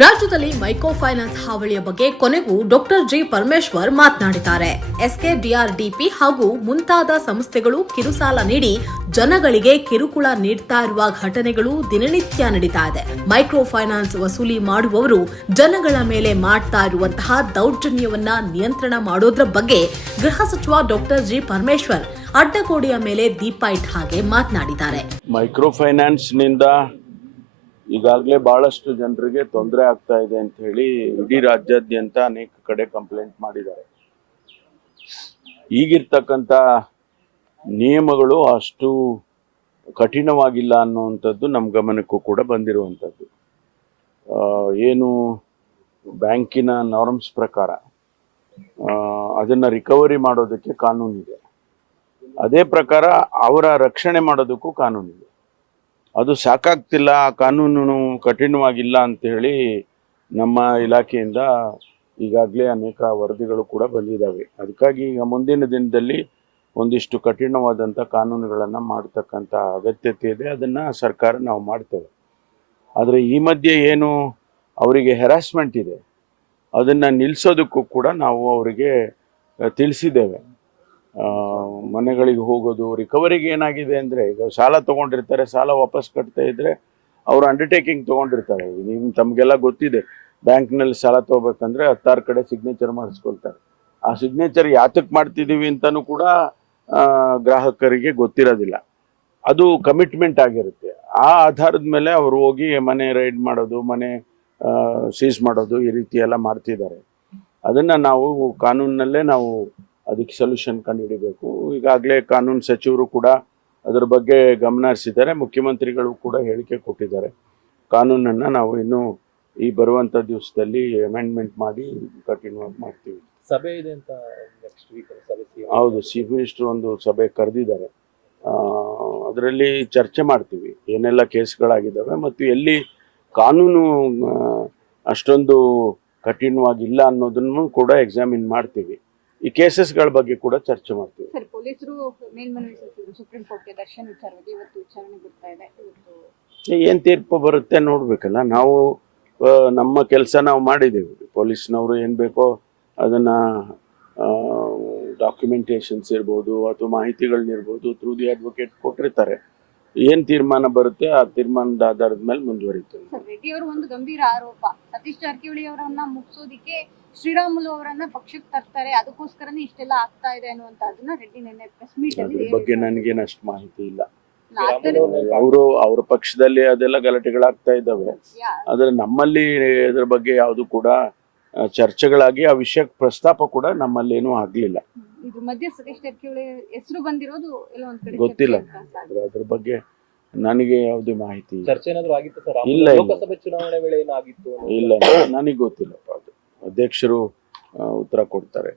ರಾಜ್ಯದಲ್ಲಿ micro finance ಹಾವಳಿಯ ಬಗ್ಗೆ ಕೊನೆಗೂ ಡಾಕ್ಟರ್ ಜಿ ಪರಮೇಶ್ವರ್ ಮಾತನಾಡಿದ್ದಾರೆ. ಎಸ್ಕೆ ಡಿಆರ್ಡಿಪಿ ಹಾಗೂ ಮುಂತಾದ ಸಂಸ್ಥೆಗಳು ಕಿರುಸಾಲ ನೀಡಿ ಜನಗಳಿಗೆ ಕಿರುಕುಳ ನೀಡ್ತಾ ಇರುವ ಘಟನೆಗಳು ದಿನನಿತ್ಯ ನಡೀತಾ ಇದೆ. ಮೈಕ್ರೋ ಫೈನಾನ್ಸ್ ವಸೂಲಿ ಮಾಡುವವರು ಜನಗಳ ಮೇಲೆ ಮಾಡ್ತಾ ಇರುವಂತಹ ದೌರ್ಜನ್ಯವನ್ನ ನಿಯಂತ್ರಣ ಮಾಡೋದ್ರ ಬಗ್ಗೆ ಗೃಹ ಸಚಿವ ಡಾಕ್ಟರ್ ಜಿ ಪರಮೇಶ್ವರ್ ಅಡ್ಡಗೋಡೆಯ ಮೇಲೆ ದೀಪ ಇಟ್ಟ ಹಾಗೆ ಮಾತನಾಡಿದ್ದಾರೆ. ಮೈಕ್ರೋ ಫೈನಾನ್ಸ್ನಿಂದ ಈಗಾಗಲೇ ಬಹಳಷ್ಟು ಜನರಿಗೆ ತೊಂದರೆ ಆಗ್ತಾ ಇದೆ ಅಂತ ಹೇಳಿ ಇಡೀ ರಾಜ್ಯಾದ್ಯಂತ ಅನೇಕ ಕಡೆ ಕಂಪ್ಲೇಂಟ್ ಮಾಡಿದ್ದಾರೆ. ಈಗಿರ್ತಕ್ಕಂಥ ನಿಯಮಗಳು ಅಷ್ಟು ಕಠಿಣವಾಗಿಲ್ಲ ಅನ್ನುವಂಥದ್ದು ನಮ್ಮ ಗಮನಕ್ಕೂ ಕೂಡ ಬಂದಿರುವಂಥದ್ದು. ಏನು ಬ್ಯಾಂಕಿನ ನಾರ್ಮ್ಸ್ ಪ್ರಕಾರ ಅದನ್ನು ರಿಕವರಿ ಮಾಡೋದಕ್ಕೆ ಕಾನೂನಿದೆ. ಅದೇ ಪ್ರಕಾರ ಅವರ ರಕ್ಷಣೆ ಮಾಡೋದಕ್ಕೂ ಕಾನೂನಿದೆ. ಅದು ಸಾಕಾಗ್ತಿಲ್ಲ, ಆ ಕಾನೂನು ಕಠಿಣವಾಗಿಲ್ಲ ಅಂತ ಹೇಳಿ ನಮ್ಮ ಇಲಾಖೆಯಿಂದ ಈಗಾಗಲೇ ಅನೇಕ ವರದಿಗಳು ಕೂಡ ಬಂದಿದ್ದಾವೆ. ಅದಕ್ಕಾಗಿ ಈಗ ಮುಂದಿನ ದಿನದಲ್ಲಿ ಒಂದಿಷ್ಟು ಕಠಿಣವಾದಂಥ ಕಾನೂನುಗಳನ್ನು ಮಾಡ್ತಕ್ಕಂಥ ಅಗತ್ಯತೆ ಇದೆ. ಅದನ್ನು ಸರ್ಕಾರ ನಾವು ಮಾಡ್ತೇವೆ. ಆದರೆ ಈ ಮಧ್ಯೆ ಏನು ಅವರಿಗೆ ಹೆರಾಸ್ಮೆಂಟ್ ಇದೆ. ಅದನ್ನು ನಿಲ್ಲಿಸೋದಕ್ಕೂ ಕೂಡ ನಾವು ಅವರಿಗೆ ತಿಳಿಸಿದ್ದೇವೆ. ಮನೆಗಳಿಗೆ ಹೋಗೋದು ರಿಕವರಿಗೆ ಏನಾಗಿದೆ ಅಂದರೆ, ಈಗ ಸಾಲ ತೊಗೊಂಡಿರ್ತಾರೆ, ಸಾಲ ವಾಪಸ್ ಕಟ್ತಾ ಇದ್ದರೆ ಅವರು ಅಂಡರ್ಟೇಕಿಂಗ್ ತೊಗೊಂಡಿರ್ತಾರೆ. ನಿಮ್, ತಮಗೆಲ್ಲ ಗೊತ್ತಿದೆ, ಬ್ಯಾಂಕ್ನಲ್ಲಿ ಸಾಲ ತೊಗೋಬೇಕಂದ್ರೆ ಹತ್ತಾರು ಕಡೆ ಸಿಗ್ನೇಚರ್ ಮಾಡಿಸ್ಕೊಳ್ತಾರೆ. ಆ ಸಿಗ್ನೇಚರ್ ಯಾತಕ್ಕೆ ಮಾಡ್ತಿದ್ದೀವಿ ಅಂತಲೂ ಕೂಡ ಗ್ರಾಹಕರಿಗೆ ಗೊತ್ತಿರೋದಿಲ್ಲ. ಅದು ಕಮಿಟ್ಮೆಂಟ್ ಆಗಿರುತ್ತೆ. ಆ ಆಧಾರದ ಮೇಲೆ ಅವರು ಹೋಗಿ ಮನೆ ರೈಡ್ ಮಾಡೋದು, ಮನೆ ಸೀಸ್ ಮಾಡೋದು ಈ ರೀತಿ ಎಲ್ಲ ಮಾಡ್ತಿದ್ದಾರೆ. ಅದನ್ನು ನಾವು ಕಾನೂನಿನಲ್ಲೇ ನಾವು ಅದಕ್ಕೆ ಸೊಲ್ಯೂಷನ್ ಕಂಡುಹಿಡಿಬೇಕು. ಈಗಾಗಲೇ ಕಾನೂನು ಸಚಿವರು ಕೂಡ ಅದರ ಬಗ್ಗೆ ಗಮನ ಹರಿಸಿದ್ದಾರೆ ಮುಖ್ಯಮಂತ್ರಿಗಳು ಕೂಡ ಹೇಳಿಕೆ ಕೊಟ್ಟಿದ್ದಾರೆ. ಕಾನೂನನ್ನು ನಾವು ಇನ್ನು ಈ ಬರುವಂಥ ದಿವಸದಲ್ಲಿ ಅಮೆಂಡ್ಮೆಂಟ್ ಮಾಡಿ ಕಠಿಣವಾಗಿ ಮಾಡ್ತೀವಿ. ಸಭೆ ಇದೆ ಅಂತ ನೆಕ್ಸ್ಟ್ ವೀಕ್ ಸಭೆ CM. ಹೌದು ಚೀಫ್ ಮಿನಿಸ್ಟರ್ ಒಂದು ಸಭೆ ಕರೆದಿದ್ದಾರೆ. ಅದರಲ್ಲಿ ಚರ್ಚೆ ಮಾಡ್ತೀವಿ. ಏನೆಲ್ಲ ಕೇಸ್ಗಳಾಗಿದ್ದಾವೆ ಮತ್ತು ಎಲ್ಲಿ ಕಾನೂನು ಅಷ್ಟೊಂದು ಕಠಿಣವಾಗಿಲ್ಲ ಅನ್ನೋದನ್ನು ಕೂಡ ಎಕ್ಸಾಮಿನ್ ಮಾಡ್ತೀವಿ. ಈ ಕೇಸಸ್ಗಳ ಬಗ್ಗೆ ಕೂಡ ಚರ್ಚೆ ಮಾಡ್ತೀವಿ. ಸರ್ ಪೊಲೀಸರು ಮೇಲ್ಮನವಿ ಸಲ್ಲಿಸಿದ್ರು. ಸುಪ್ರೀಂ ಕೋರ್ಟ್ಗೆ ದರ್ಶನ್ ವಿಚಾರವಾಗಿ ಇವತ್ತು ವಿಚಾರಣೆ ಬರ್ತಾ ಇದೆ. ಏನು ತೀರ್ಪು ಬರುತ್ತೆ ನೋಡಬೇಕಲ್ಲ. ನಾವು ಆ, ನಮ್ಮ ಕೆಲಸ ನಾವು ಮಾಡಿದ್ದೀವಿ ಪೊಲೀಸ್ನವರು ಏನು ಬೇಕೋ ಅದನ್ನ ಡಾಕ್ಯುಮೆಂಟೇಷನ್ಸ್ ಇರ್ಬೋದು ಅಥವಾ ಮಾಹಿತಿಗಳನ್ನಿರ್ಬೋದು ಥ್ರೂ ದಿ ಅಡ್ವೊಕೇಟ್ ಕೊಟ್ಟಿರ್ತಾರೆ. ಏನು ತೀರ್ಮಾನ ಬರುತ್ತೆ ಆ ತೀರ್ಮಾನದ ಆಧಾರದ ಮೇಲೆ ಮುಂದುವರಿತೀವಿ ಸರ್ ರೆಡ್ಡಿ ಅವರು ಒಂದು ಗಂಭೀರ ಆರೋಪ. ಸತೀಶ್ ಜಾರಕಿಹೊಳಿ ಅವರನ್ನ ಮುಗಿಸೋದಿಕ್ಕೆ ಶ್ರೀರಾಮುಲು ಅವರನ್ನ ಪಕ್ಷಕ್ಕೆ ತರ್ತಾರೆ. ಅದಕ್ಕೋಸ್ಕರನೇ ಇಷ್ಟೆಲ್ಲ ಆಗ್ತಾ ಇದೆ ಅನ್ನುವಂತದನ್ನ ರೆಡ್ಡಿ ನಿನ್ನೆ ಪ್ರೆಸ್ ಮೀಟ್ ಅದ್ರ ಅಲ್ಲಿ ಬಗ್ಗೆ ನನಗೆ ಅಷ್ಟು ಮಾಹಿತಿ ಇಲ್ಲ. ಅವರು. ಅವ್ರ ಪಕ್ಷದಲ್ಲಿ ಅದೆಲ್ಲ ಗಲಾಟೆಗಳಾಗ್ತಾ ಇದ್ದಾವೆ. ಆದ್ರೆ ಆದರೆ ನಮ್ಮಲ್ಲಿ ಇದ್ರ ಬಗ್ಗೆ ಯಾವುದು ಕೂಡ ಚರ್ಚೆಗಳಾಗಿ ಆ ವಿಷಯಕ್ಕೆ ಪ್ರಸ್ತಾಪ ಕೂಡ ನಮ್ಮಲ್ಲೇನೂ ಆಗಲಿಲ್ಲ ಗೊತ್ತಿಲ್ಲ. ಅದ್ರ ಬಗ್ಗೆ ನನಗೆ ಯಾವುದೇ ಮಾಹಿತಿ ಇಲ್ಲ. ಚರ್ಚೆ ಏನಾದ್ರು ಆಗಿತ್ತು ಸರ್ ಇಲ್ಲ, ಇಲ್ಲ. ಲೋಕಸಭೆ ಚುನಾವಣೆ ವೇಳೆ ಏನಾಗಿತ್ತು ಅನ್ನೋದು? ಇಲ್ಲ ನನಗೆ ಗೊತ್ತಿಲ್ಲಪ್ಪ ಅದು ಅಧ್ಯಕ್ಷರು ಆ, ಉತ್ತರ ಕೊಡ್ತಾರೆ